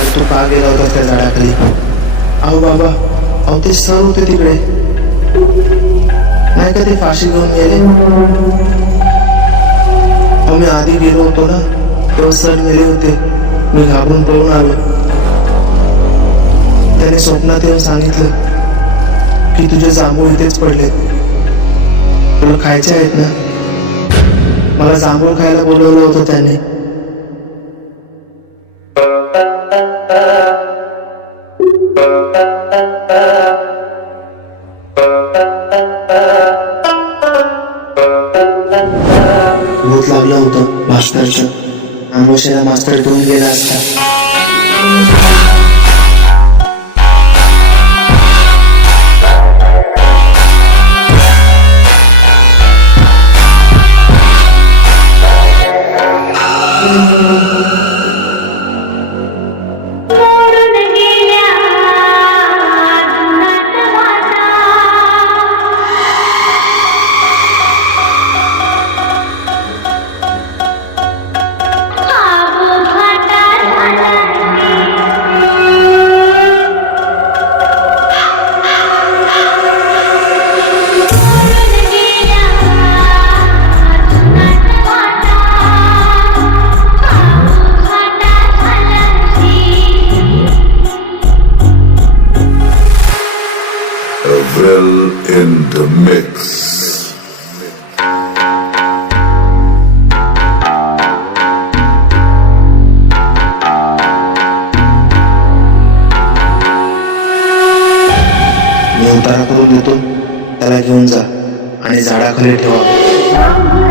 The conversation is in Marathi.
काल तू का गेला होता त्या झाडाखाली? अहो बाबा, अहो ते सर होते तिकडे, नाही का ते फाशी घेऊन गेले? अहो मी आधी गेलो होतो ना, तेव्हा सर गेले होते, मी घाबरून पळून आलो. त्याने स्वप्नात येऊन सांगितलं की तुझे जांभूळ इथेच पडले, तुला खायचे आहेत ना? मला जांभूळ खायला बोलवलं होतं त्याने. भूत लागलं होतं मास्तरचं. आमोशेला मास्तर घेऊन गेला असता. Well in the mix. मी उतारा करून देतो, त्याला घेऊन जा आणि झाडाखाली ठेवा.